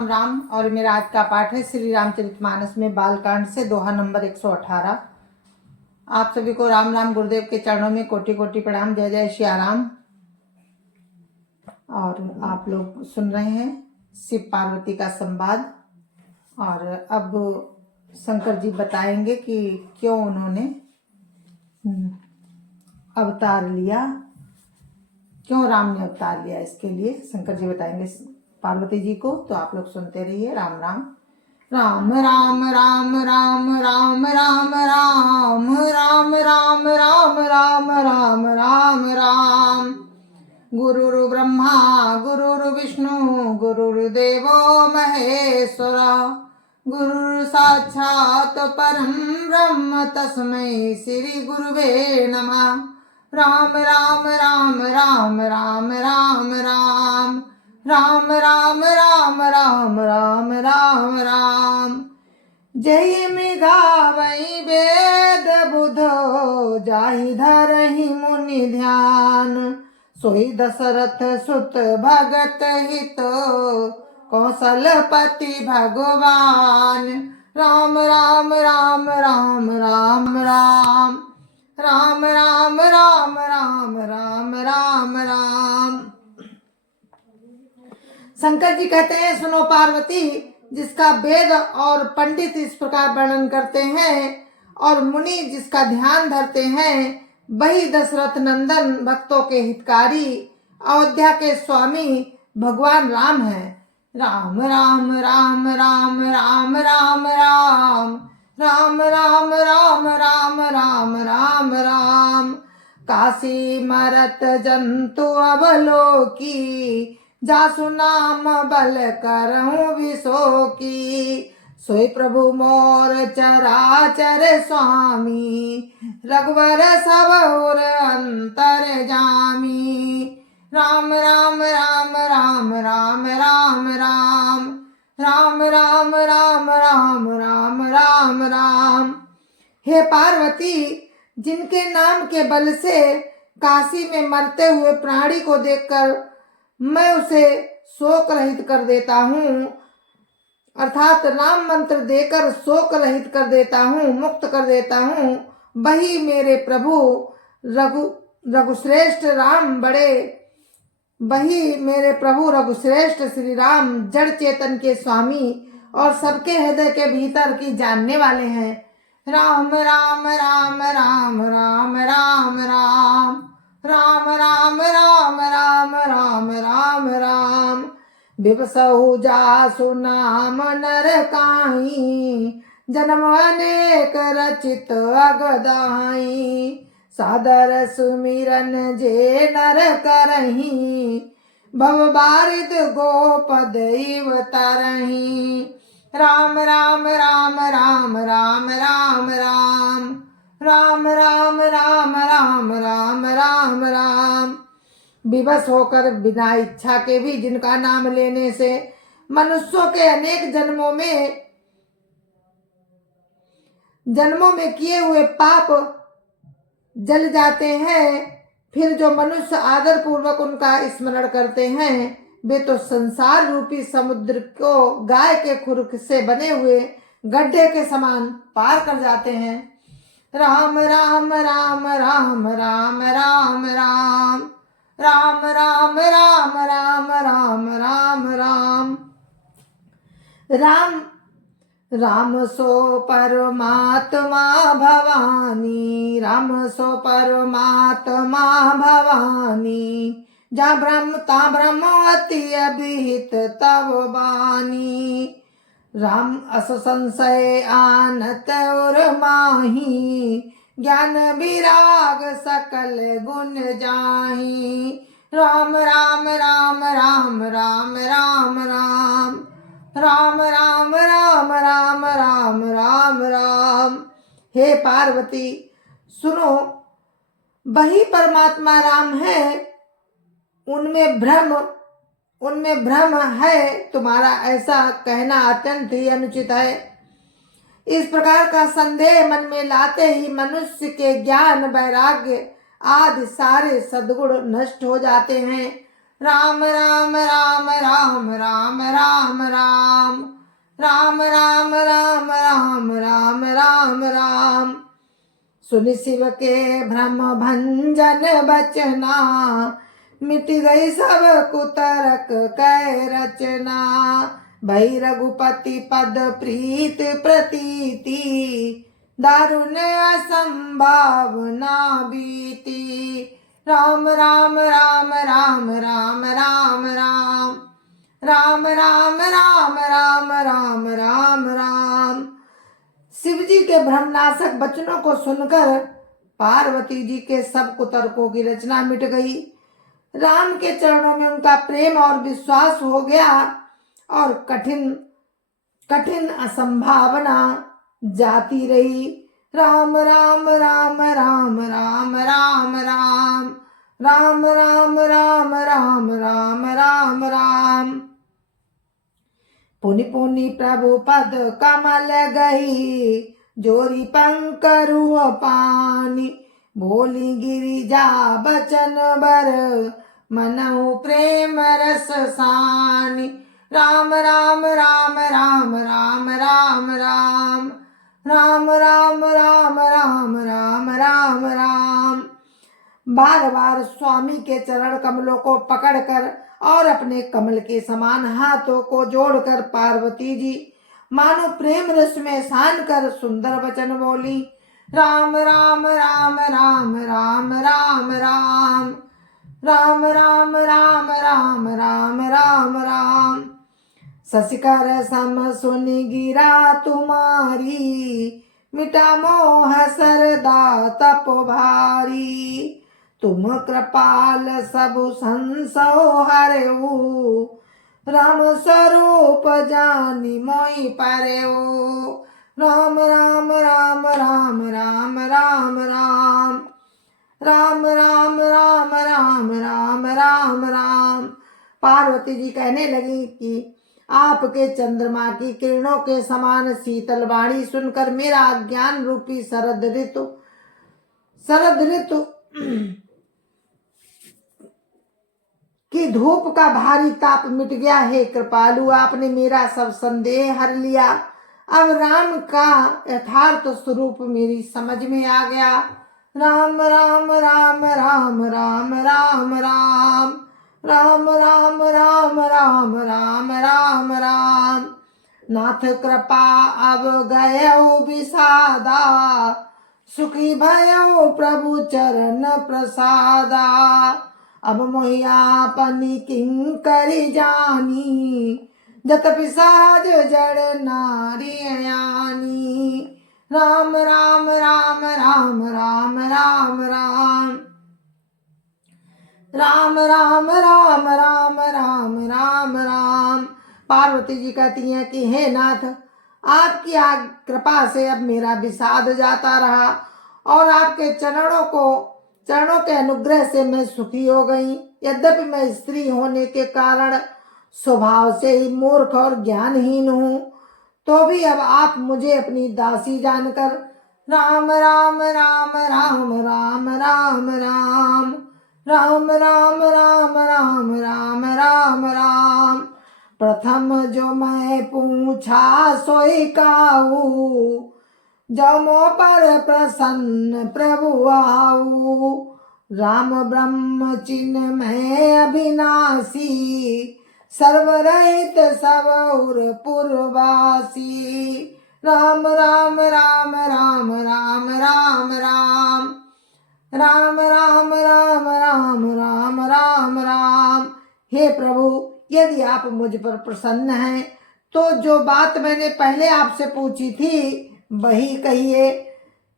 राम। और मेरा आज का पाठ है श्री रामचरितमानस में बालकांड से दोहा नंबर 118। आप सभी को राम राम। गुरुदेव के चरणों में कोटि कोटि प्रणाम। जय जय श्री राम। और आप लोग सुन रहे हैं शिव पार्वती का संवाद। और अब शंकर जी बताएंगे कि क्यों उन्होंने अवतार लिया, क्यों राम ने अवतार लिया। इसके लिए शंकर जी बताएंगे पार्वती जी को। तो आप लोग सुनते रहिए। राम राम। राम राम राम राम राम राम राम राम राम राम राम राम राम राम। गुरुर् ब्रह्मा गुरुर् विष्णु गुरुर्देवो महेश्वर, गुरुर् साक्षात् परं ब्रह्म तस्मै श्री गुरुवे नमः। राम राम राम राम राम राम राम राम राम राम राम राम राम राम। जय मृगावै वेद बुधो, जाहि धरहि मुनि ध्यान। सोई दशरथ सुत भगत हित, कौशलपति भगवान। राम राम राम राम राम राम राम राम राम राम राम राम राम। शंकर जी कहते हैं, सुनो पार्वती, जिसका वेद और पंडित इस प्रकार वर्णन करते हैं और मुनि जिसका ध्यान धरते हैं, वही दशरथ नंदन भक्तों के हितकारी अयोध्या के स्वामी भगवान राम है। राम राम राम राम राम राम राम राम राम राम राम राम राम राम। काशी मरत जंतु अवलोकी, जासु नाम बल करहूँ विशोकी। सोई प्रभु मोर चराचर स्वामी, रघुवर सब और अंतर जामी। राम राम राम राम राम राम राम राम राम राम राम राम राम राम। हे पार्वती, जिनके नाम के बल से काशी में मरते हुए प्राणी को देखकर मैं उसे शोक रहित कर देता हूँ, अर्थात राम मंत्र देकर शोक रहित कर देता हूँ, मुक्त कर देता हूँ, वही मेरे प्रभु रघुश्रेष्ठ राम वही मेरे प्रभु रघुश्रेष्ठ श्री राम जड़ चेतन के स्वामी और सबके हृदय के भीतर की जानने वाले हैं। राम राम राम राम राम राम राम राम राम राम राम राम राम राम। बिबसहु जासु नाम नर काहीं, जन्म अनेक रचित अगदाई। सादर सुमिरन जे नर करहीं, भव बारिद गोपद इव तरहीं। राम राम राम राम राम राम राम राम राम राम राम राम राम राम। विवश होकर बिना इच्छा के भी जिनका नाम लेने से मनुष्यों के अनेक जन्मों में किए हुए पाप जल जाते हैं, फिर जो मनुष्य आदर पूर्वक उनका स्मरण करते हैं, वे तो संसार रूपी समुद्र को गाय के खुर से बने हुए गड्ढे के समान पार कर जाते हैं। राम राम राम राम राम राम राम राम राम राम राम राम राम राम। राम राम सो परमात्मा भवानी, राम सो परमात्मा भवानी। जा ब्रह्म ता ब्रह्म अति अभिहित तव बानी। राम अस संशय आनत और माही, ज्ञान विराग सकल गुण जाही। राम राम राम राम राम राम राम राम राम राम राम राम राम राम। हे पार्वती, सुनो, वही परमात्मा राम है, उनमें भ्रम है। तुम्हारा ऐसा कहना अत्यंत ही अनुचित है। इस प्रकार का संदेह मन में लाते ही मनुष्य के ज्ञान वैराग्य आदि सारे सद्गुण नष्ट हो जाते हैं। राम राम राम राम राम राम राम राम राम राम राम राम राम राम। सुन शिव के भ्रम भंजन बचना, मिट गई सब कुतरक कै रचना। भई रघुपति पद प्रीत प्रतीति, दारुण असंभावना बीती। राम राम राम राम राम राम राम राम राम राम राम राम राम राम। शिव जी के भ्रमनाशक वचनों को सुनकर पार्वती जी के सब कुतर्कों की रचना मिट गई। राम के चरणों में उनका प्रेम और विश्वास हो गया और कठिन कठिन असंभावना जाती रही। राम राम राम राम राम राम राम राम राम राम राम राम राम राम। पुनि पुनि प्रभु पद कमल गई, जोरी पंकरु पानी। बोली गिरिजा बचन बर, मनहु प्रेम रस सानी। राम राम राम राम राम राम राम राम राम राम राम राम राम राम। बार बार स्वामी के चरण कमलों को पकड़कर और अपने कमल के समान हाथों को जोड़कर पार्वती जी मानो प्रेम रस में सान कर सुंदर वचन बोली। राम राम राम राम राम राम राम राम राम राम राम राम राम राम। शशिकर सम सुनि गिरा तुम्हारी, मिटा मोह सरदा तप भारी। तुम कृपाल सबु संसो हरेऊ, राम स्वरूप जानी मोहि परेऊ। राम राम राम राम राम राम राम राम राम राम राम राम राम राम। पार्वती जी कहने लगी कि आपके चंद्रमा की किरणों के समान शीतल वाणी सुनकर मेरा अज्ञान रूपी शरद ऋतु की धूप का भारी ताप मिट गया है। कृपालु, आपने मेरा सब संदेह हर लिया। अब राम का यथार्थ स्वरूप मेरी समझ में आ गया। राम राम राम राम राम राम राम राम राम राम राम राम राम राम। नाथ कृपा अब गयो विषादा, सुखी भयो प्रभु चरण प्रसादा। अब मोहियापनि किंकरि जानी, जत पिसाज जड़ नारी यानी। राम राम राम राम राम राम राम राम राम राम राम राम राम राम। पार्वती जी कहती हैं कि हे नाथ, आपकी कृपा से अब मेरा विषाद जाता रहा और आपके चरणों के अनुग्रह से मैं सुखी हो गई। यद्यपि मैं स्त्री होने के कारण स्वभाव से ही मूर्ख और ज्ञानहीन हूँ, तो भी अब आप मुझे अपनी दासी जानकर राम राम राम राम राम राम राम राम राम राम राम राम राम राम। प्रथम जो मैं पूछा सोई काऊ, जो मो पर प्रसन्न प्रभु आऊ। राम ब्रह्म चिन्ह में अविनाशी, सर्वरहित सब उर पुरवासी। राम राम राम राम राम राम राम राम राम राम राम राम राम राम। हे प्रभु, यदि आप मुझ पर प्रसन्न हैं तो जो बात मैंने पहले आपसे पूछी थी वही कहिए।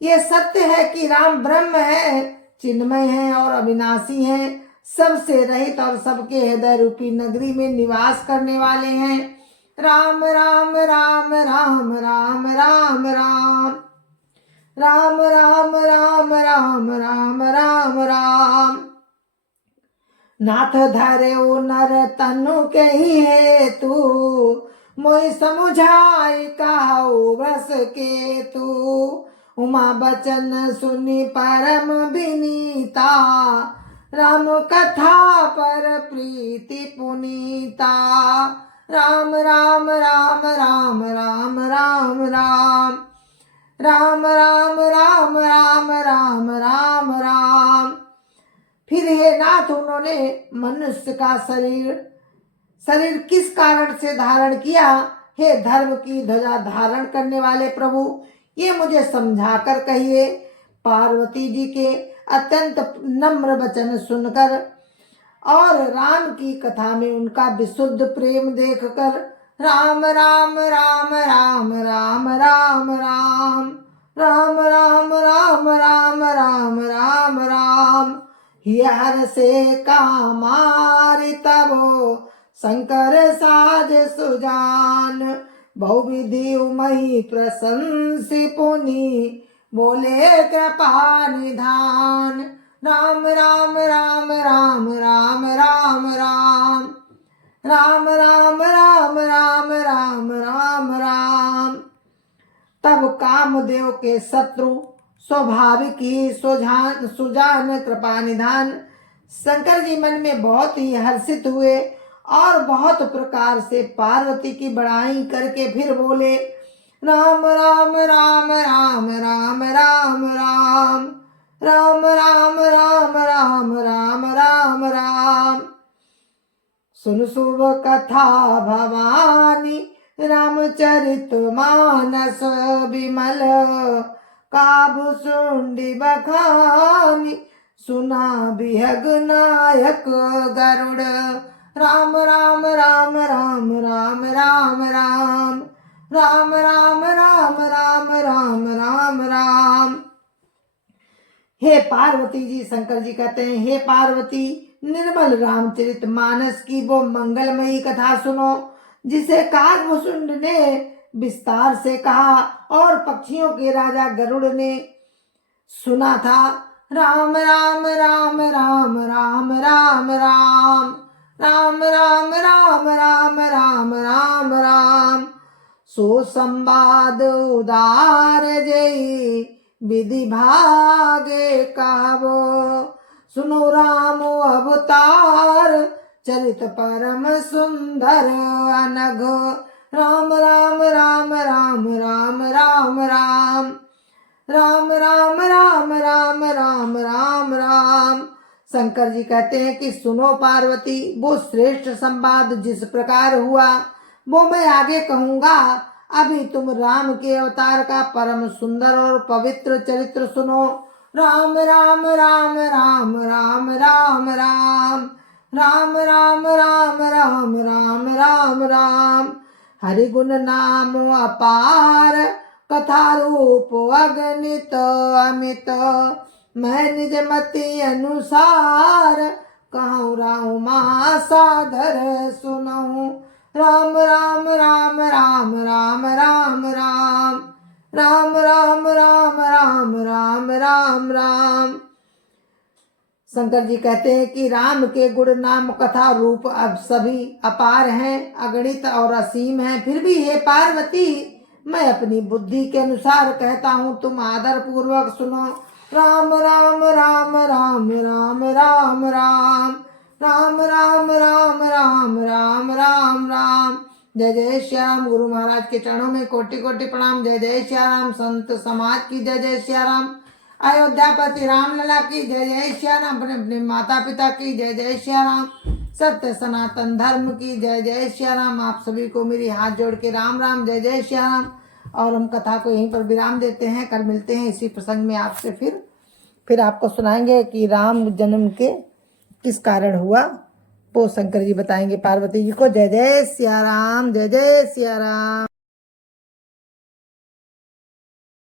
ये सत्य है कि राम ब्रह्म है, चिन्मय है और अविनाशी हैं, सबसे रहित और सबके हृदय रूपी नगरी में निवास करने वाले हैं। राम राम राम राम राम राम राम राम राम राम राम राम राम राम। नाथ धरेउ नर तनु के ही हेतु, मोहि समुझाई काहू व्रस के तू। उमा बचन सुनि परम विनीता, राम कथा पर प्रीति पुनीता। राम राम राम राम राम राम राम राम राम राम राम राम राम राम। फिर हे नाथ, उन्होंने मनुष्य का शरीर किस कारण से धारण किया? हे धर्म की ध्वजा धारण करने वाले प्रभु, ये मुझे समझाकर कहिए। पार्वती जी के अत्यंत नम्र वचन सुनकर और राम की कथा में उनका विशुद्ध प्रेम देखकर राम राम राम राम राम राम राम राम राम राम राम राम राम राम हियर से कामारि तबो शंकर साज सुजान। बहुविधि उमहि प्रशंसि पुनि बोले कृपा निधान। राम राम राम राम राम राम राम राम राम राम राम राम राम राम। तब कामदेव के शत्रु स्वाभाविक ही सुजान कृपा निधान शंकर जी मन में बहुत ही हर्षित हुए और बहुत प्रकार से पार्वती की बड़ाई करके फिर बोले राम राम राम राम राम राम राम राम राम राम राम राम राम राम। सुन शुभ कथा भवानी रामचरित मानस विमल। काबु सुंडी बखानी सुना बिहग नायक गरुड़। राम राम राम राम राम राम राम राम राम राम राम राम राम राम। हे पार्वती जी, शंकर जी कहते हैं, हे पार्वती, निर्मल रामचरित मानस की वो मंगलमयी कथा सुनो जिसे कागभूषुंड ने विस्तार से कहा और पक्षियों के राजा गरुड़ ने सुना था। राम राम राम राम राम राम राम राम राम राम राम राम राम राम। सो संवाद उदार जई विधि भागे काबो। सुनो राम अवतार चरित परम सुंदर अनघ। राम राम राम राम राम राम राम राम राम राम राम राम राम राम। शंकर जी कहते हैं कि सुनो पार्वती, वो श्रेष्ठ संवाद जिस प्रकार हुआ वो मैं आगे कहूँगा। अभी तुम राम के अवतार का परम सुंदर और पवित्र चरित्र सुनो। राम राम राम राम राम राम राम राम राम राम राम राम राम राम। हरि गुण नाम अपार कथा रूप अगणित अमित। मैं निज मति अनुसार कहूँ रामा सादर सुनऊँ। राम राम राम राम राम राम राम राम राम राम राम राम राम राम। शंकर जी कहते हैं कि राम के गुण नाम कथा रूप अब सभी अपार हैं, अगणित और असीम हैं। फिर भी हे पार्वती, मैं अपनी बुद्धि के अनुसार कहता हूँ, तुम आदर पूर्वक सुनो। राम राम राम राम राम राम राम राम राम राम राम राम राम राम। जय जय श्याम। गुरु महाराज के चरणों में कोटि कोटि प्रणाम। जय जय श्याम। संत समाज की जय जय श्याम। अयोध्यापति रामलला की जय जय श्याम। अपने अपने माता पिता की जय जय श्याम। सत्य सनातन धर्म की जय जय श्याम। आप सभी को मेरी हाथ जोड़ के राम राम जय जय श्याम। और हम कथा को यहीं पर विराम देते हैं। कल मिलते हैं इसी प्रसंग में आपसे। फिर आपको सुनाएंगे कि राम जन्म के किस कारण हुआ, वो शंकर जी बताएंगे पार्वती जी को। जय जय सिया राम। जय जय सिया राम।